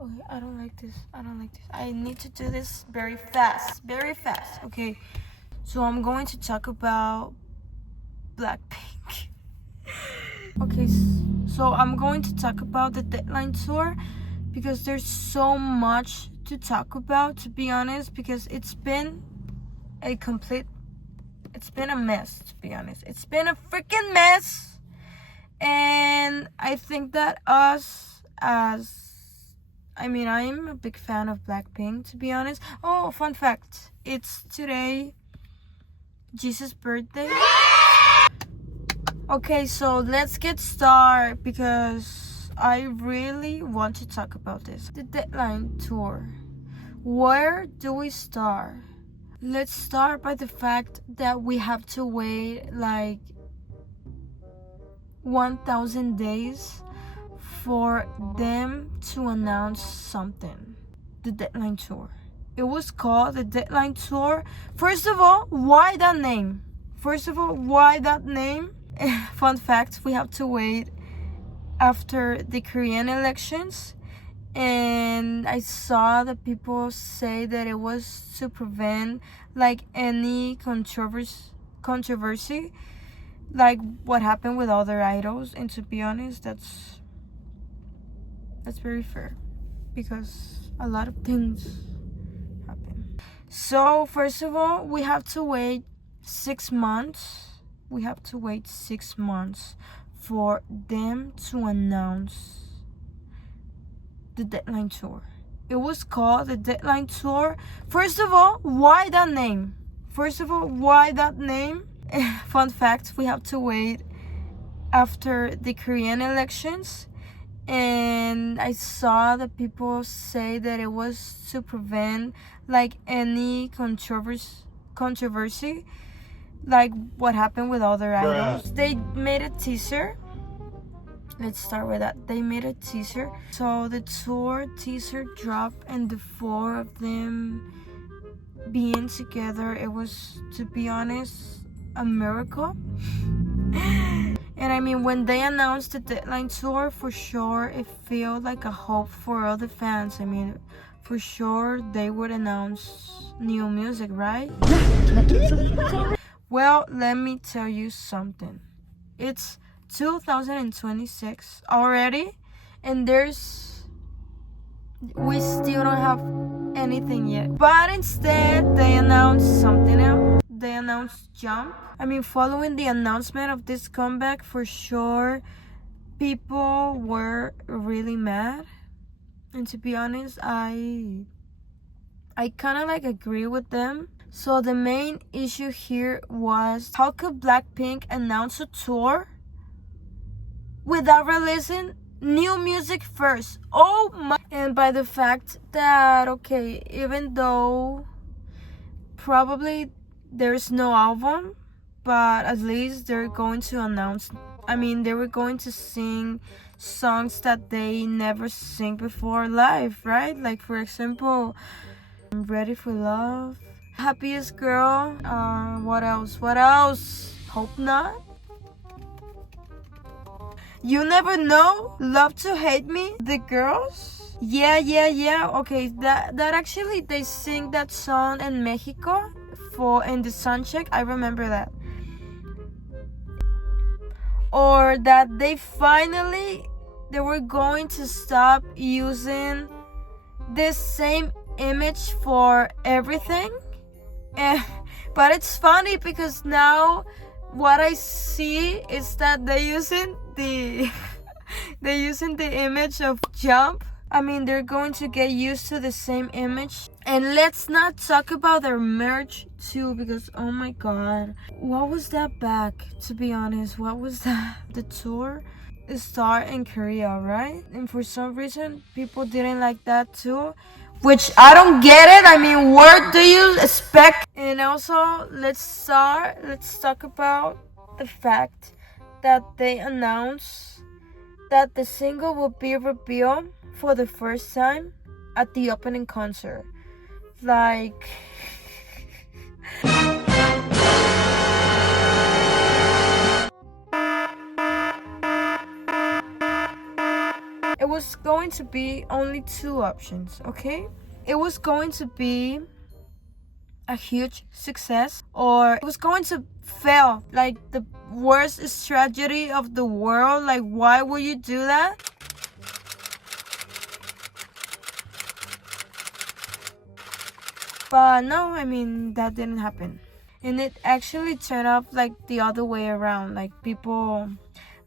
Okay, I don't like this. I don't like this. I need to do this very fast. Very fast. Okay. So I'm going to talk about BLACKPINK. Okay, so I'm going to talk about the Deadline Tour because there's so much to talk about, to be honest, because it's been a mess, to be honest. It's been a freaking mess. And I think that I'm a big fan of BLACKPINK, to be honest. Oh, fun fact. It's today Jesus' birthday. Okay, so let's get started because I really want to talk about this. The Deadline Tour. Where do we start? Let's start by the fact that we have to wait like 1,000 days for them to announce something. The Deadline Tour. It was called the Deadline Tour. First of all, why that name? Fun fact, we have to wait after the Korean elections, and I saw that people say that it was to prevent like any controversy like what happened with other idols. And to be honest, that's very fair because a lot of things happen. So first of all, we have to wait 6 months. We have to wait 6 months for them to announce the Deadline Tour. It was called the Deadline Tour. First of all, why that name? Fun fact, we have to wait after the Korean elections, and I saw that people say that it was to prevent like any controversy like what happened with other idols. They made a teaser. Let's start with that. They made a teaser. So the tour teaser dropped, and the four of them being together, it was, to be honest, a miracle. And I mean, when they announced the Deadline Tour, for sure it felt like a hope for all the fans. I mean, for sure they would announce new music, right? Well, let me tell you something. It's 2026 already, and we still don't have anything yet. But instead, they announced something else. They announced Jump. I mean, following the announcement of this comeback, for sure, people were really mad. And to be honest, I kind of like agree with them. So the main issue here was, how could BLACKPINK announce a tour without releasing new music first? Oh my! And by the fact that, okay, even though probably there's no album, but at least they're going to announce, they were going to sing songs that they never sing before live, right? Like, for example, Ready for Love, Happiest Girl, what else? Hope Not. You Never Know, Love to Hate Me, The Girls. Yeah. Okay, that actually they sing that song in Mexico in the soundcheck. I remember that. Or that they were going to stop using this same image for everything. But it's funny because now what I see is that they're using the image of Jump. They're going to get used to the same image. And let's not talk about their merch too, because oh my god, what was that back? To be honest, what was that? The tour started in Korea, right? And for some reason, people didn't like that too, which I don't get it. What do you expect? And also, let's talk about the fact that they announced that the single will be revealed for the first time at the opening concert. Like, it it was going to be only two options, okay? It was going to be a huge success, or it was going to fail, like the worst tragedy of the world. Like, why would you do that? But no, I mean, that didn't happen. And it actually turned out like the other way around. Like, people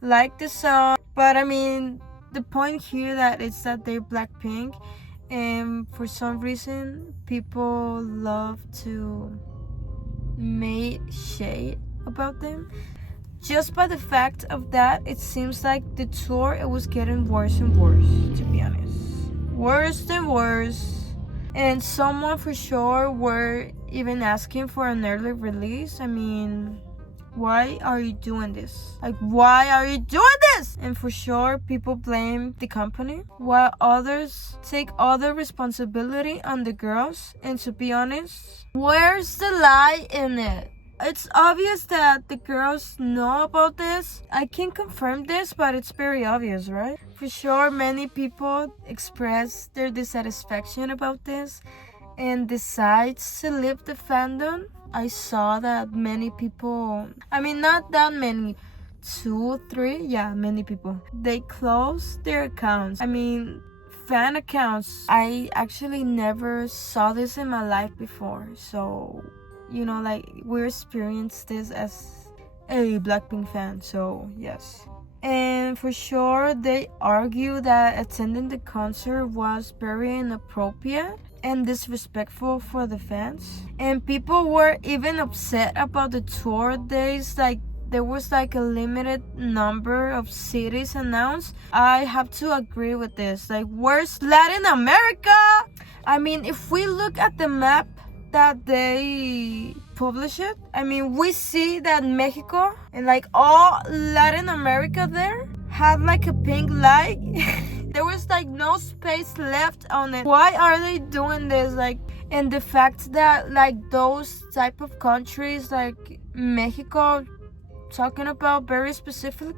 like the song, but I mean, the point here that it's that they're Blackpink, and for some reason people love to make shade about them. Just by the fact of that, it seems like the tour, it was getting worse and worse, to be honest. Worse and worse. And someone for sure were even asking for an early release. I mean, why are you doing this? Like, why are you doing this? And for sure, people blame the company, while others take all the responsibility on the girls. And to be honest, where's the lie in it? It's obvious that the girls know about this. I can't confirm this, but it's very obvious, right? For sure, many people express their dissatisfaction about this and decides to leave the fandom. I saw that many people, I mean, not that many, 2, 3, yeah, many people, they closed their accounts. I mean, fan accounts. I actually never saw this in my life before. So, you know, like, we experienced this as a Blackpink fan. So, yes. And for sure, they argue that attending the concert was very inappropriate and disrespectful for the fans. And people were even upset about the tour days. Like, there was like a limited number of cities announced. I have to agree with this. Like, where's Latin America? I mean, if we look at the map that they publish it, I mean, we see that Mexico and like all Latin America there had like a pink light. There was like no space left on it. Why are they doing this? Like, and the fact that like those type of countries like Mexico, talking about very specifically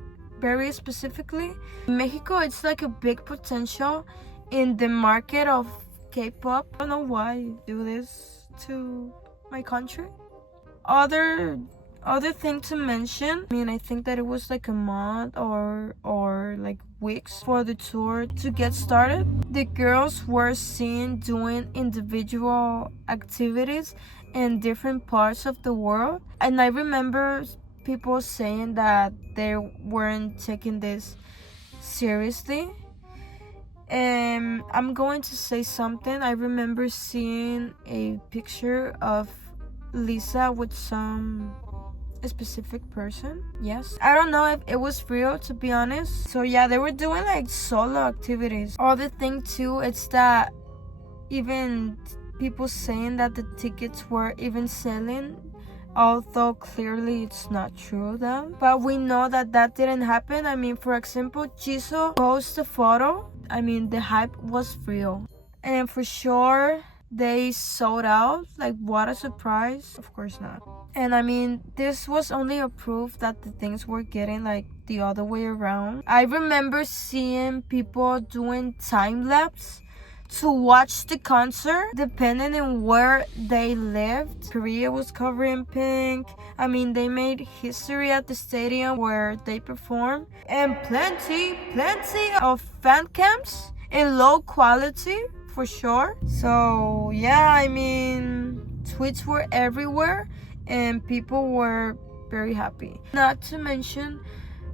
Mexico, it's like a big potential in the market of K-pop. I don't know why you do this to my country. Other thing to mention, I mean, I think that it was like a month or like weeks for the tour to get started. The girls were seen doing individual activities in different parts of the world, and I remember people saying that they weren't taking this seriously. And I'm going to say something. I remember seeing a picture of Lisa with some specific person. Yes, I don't know if it was real, to be honest. So yeah, they were doing like solo activities. Other thing too, it's that even people saying that the tickets were even selling, although clearly it's not true though. But we know that that didn't happen. I mean, for example, Jisoo posted a photo. I mean, the hype was real, and for sure they sold out. Like, what a surprise. Of course not. And I mean, this was only a proof that the things were getting like the other way around. I remember seeing people doing time lapse to watch the concert depending on where they lived. Korea was covering pink. I mean, they made history at the stadium where they performed, and plenty of fan cams in low quality for sure. So yeah, I mean, tweets were everywhere and people were very happy. Not to mention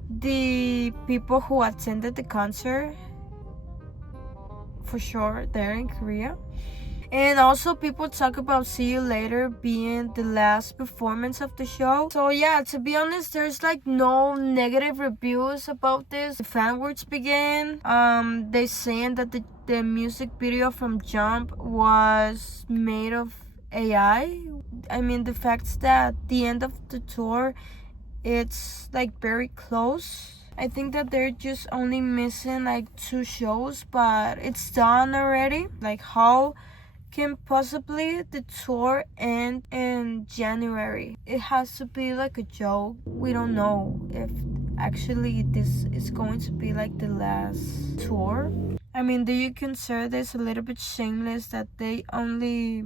the people who attended the concert, for sure, there in Korea. And also people talk about See You Later being the last performance of the show. So yeah, to be honest, there's like no negative reviews about this. The fan words began. They saying that the music video from Jump was made of AI. I mean, the fact that the end of the tour, it's like very close. I think that they're just only missing like 2 shows, but it's done already. Like, how can possibly the tour end in January? It has to be like a joke. We don't know if actually this is going to be like the last tour. I mean, do you consider this a little bit shameless that they only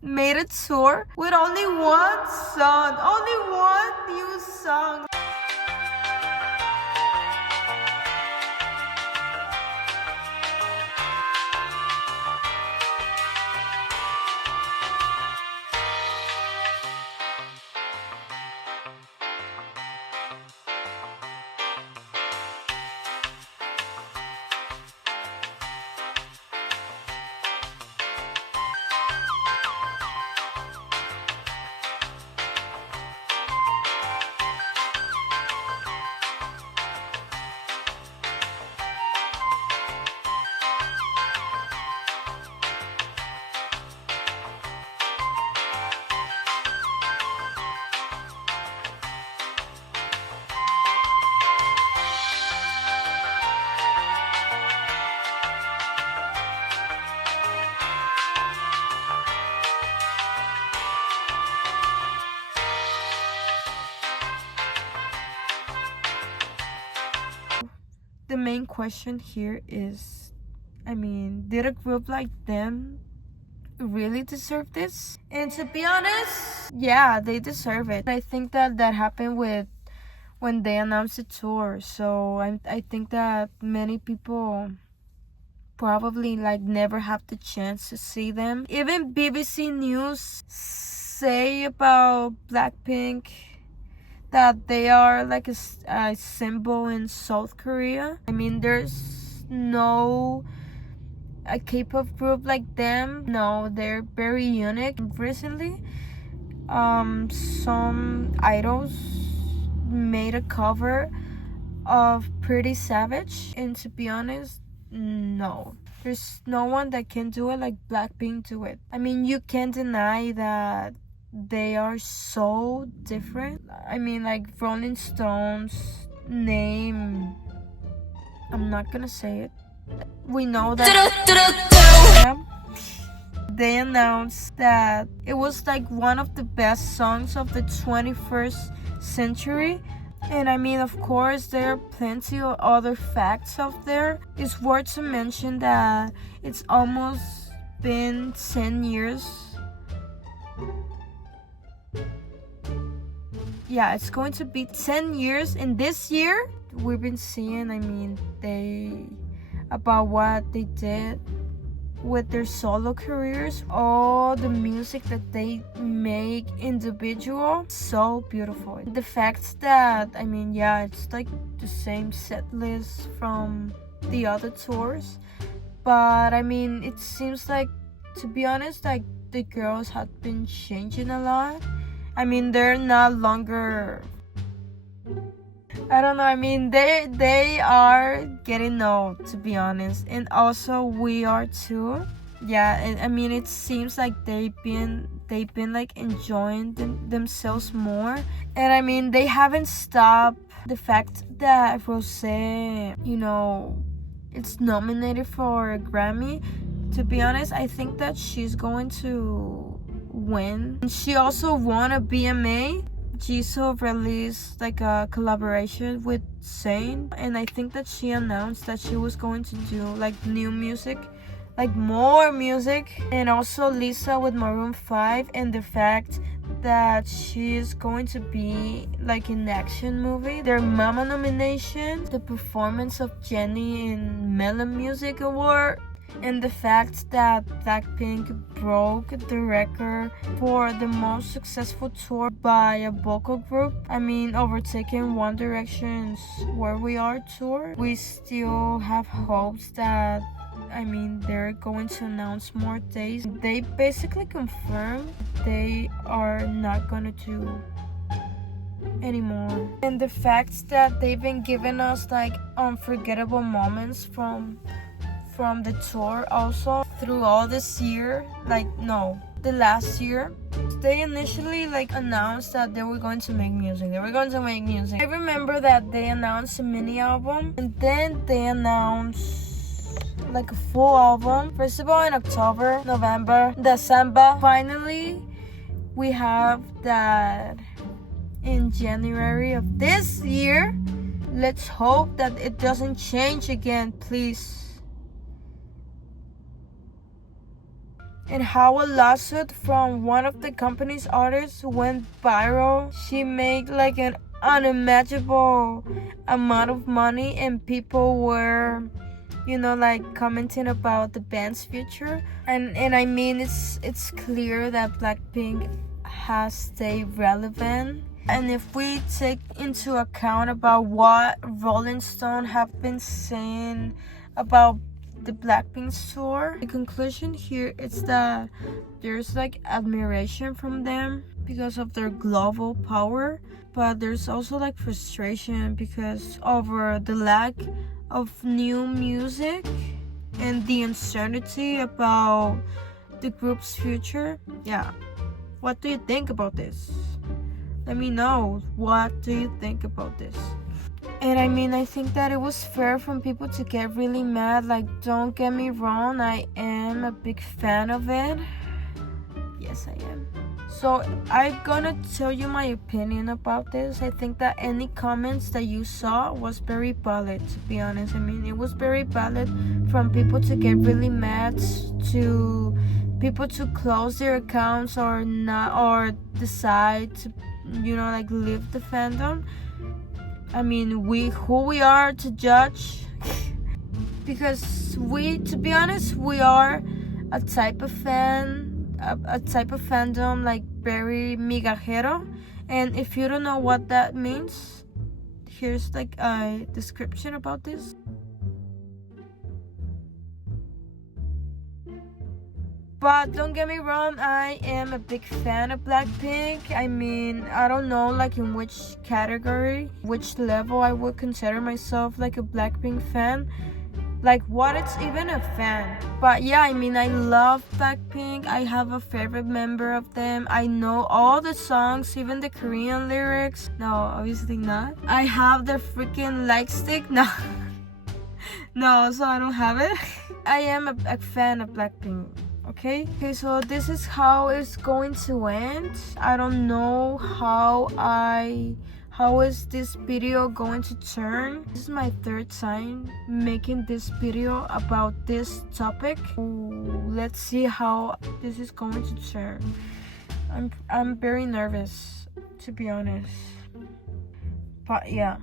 made a tour with only one song, only one new song? The main question here is, I mean, did a group like them really deserve this? And to be honest, yeah, they deserve it. I think that happened with when they announced the tour. So I think that many people probably like never have the chance to see them. Even BBC News say about Blackpink that they are like a symbol in South Korea. I mean, there's no a K-pop group like them. No, they're very unique. Recently, some idols made a cover of Pretty Savage, and to be honest, no, there's no one that can do it like Blackpink do it. I mean, you can't deny that they are so different. I mean, like Rolling Stones name, I'm not gonna say it. We know that they announced that it was like one of the best songs of the 21st century. And I mean, of course, there are plenty of other facts out there. It's worth to mention that it's almost been 10 years. Yeah, it's going to be 10 years. And this year, we've been seeing, I mean, about what they did with their solo careers, all the music that they make individual, so beautiful. The fact that, I mean, yeah, it's like the same set list from the other tours, but I mean, it seems like, to be honest, like the girls have been changing a lot. I mean, they're not longer, I don't know, I mean, they are getting old, to be honest, and also we are too. Yeah, and I mean, it seems like they've been like enjoying themselves more. And I mean, they haven't stopped. The fact that Rosé, you know, it's nominated for a Grammy, to be honest, I think that she's going to win. She also won a BMA. Jisoo released like a collaboration with Zayn, and I think that she announced that she was going to do like new music, like more music. And also Lisa with Maroon 5, and the fact that she is going to be like in action movie. Their Mama nomination, the performance of Jennie in Melon Music Award, and the fact that Blackpink broke the record for the most successful tour by a vocal group. I mean, overtaking One Direction's Where We Are tour. We still have hopes that, I mean, they're going to announce more days. They basically confirmed they are not gonna do anymore. And the fact that they've been giving us like unforgettable moments from the tour also through all this year, like no, the last year. They initially like announced that they were going to make music. I remember that they announced a mini album, and then they announced like a full album. First of all, in October, November, December, finally we have that in January of this year. Let's hope that it doesn't change again, please. And how a lawsuit from one of the company's artists went viral. She made like an unimaginable amount of money, and people were, like commenting about the band's future. And I mean, it's clear that Blackpink has stayed relevant. And if we take into account about what Rolling Stone have been saying about the Blackpink tour, the conclusion here is that there's like admiration from them because of their global power, but there's also like frustration because over the lack of new music and the uncertainty about the group's future. Yeah, what do you think about this? Let me know, what do you think about this? And I mean, I think that it was fair from people to get really mad. Like, don't get me wrong, I am a big fan of it. Yes, I am. So I'm gonna tell you my opinion about this. I think that any comments that you saw was very valid, to be honest. I mean, it was very valid from people to get really mad, to people to close their accounts or not, or decide to, like leave the fandom. I mean, who we are to judge? Because to be honest, we are a type of fan, a type of fandom like very migajero. And if you don't know what that means, here's like a description about this. But don't get me wrong, I am a big fan of Blackpink. I mean, I don't know like in which category, which level I would consider myself like a Blackpink fan. Like what it's even a fan. But yeah, I mean, I love Blackpink. I have a favorite member of them. I know all the songs, even the Korean lyrics. No, obviously not. I have the freaking like stick. No. No, so I don't have it. I am a fan of Blackpink. Okay, so this is how it's going to end. I don't know how is this video going to turn. This is my third time making this video about this topic. Let's see how this is going to turn. I'm very nervous, to be honest, but yeah.